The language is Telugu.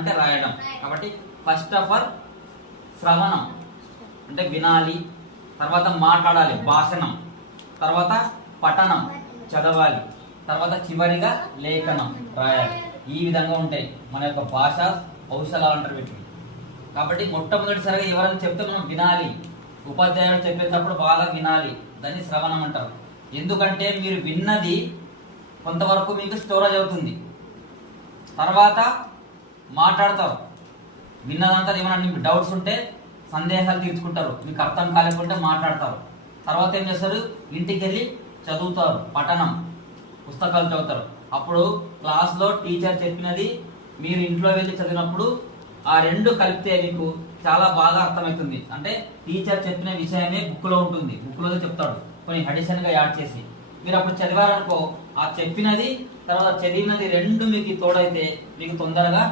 అంటే రాయడం. కాబట్టి ఫస్ట్ ఆఫ్ ఆల్ శ్రవణం అంటే వినాలి, తర్వాత మాట్లాడాలి భాషణం, తర్వాత పఠనం చదవాలి, తర్వాత చివరిగా లేఖనం రాయాలి. ఈ విధంగా ఉంటాయి మన యొక్క భాష కౌశలాలు అంటారు వీటిని. కాబట్టి మొట్టమొదటిసారిగా ఎవరైనా చెప్తే మనం వినాలి, ఉపాధ్యాయుడు చెప్పేటప్పుడు బాగా వినాలి, దాన్ని శ్రవణం అంటారు. ఎందుకంటే మీరు విన్నది కొంతవరకు మీకు స్టోరేజ్ అవుతుంది, తర్వాత మాట్లాడతారు. విన్నదంతా ఏమైనా డౌట్స్ ఉంటే సందేహాలు తీర్చుకుంటారు, మీకు అర్థం కాలేకుంటే మాట్లాడతారు. తర్వాత ఏం చేస్తారు, ఇంటికి వెళ్ళి చదువుతారు, పఠనం పుస్తకాలు చదువుతారు. అప్పుడు క్లాస్లో టీచర్ చెప్పినది మీరు ఇంట్లో వెళ్ళి చదివినప్పుడు ఆ రెండు కలిపితే మీకు చాలా బాగా అర్థమవుతుంది. అంటే టీచర్ చెప్పిన విషయమే బుక్లో ఉంటుంది, బుక్లో చెప్తాడు కొన్ని అడిషన్గా యాడ్ చేసి. మీరు అప్పుడు చదివారనుకో, ఆ చెప్పినది తర్వాత చదివినది రెండు మీకు తోడైతే మీకు తొందరగా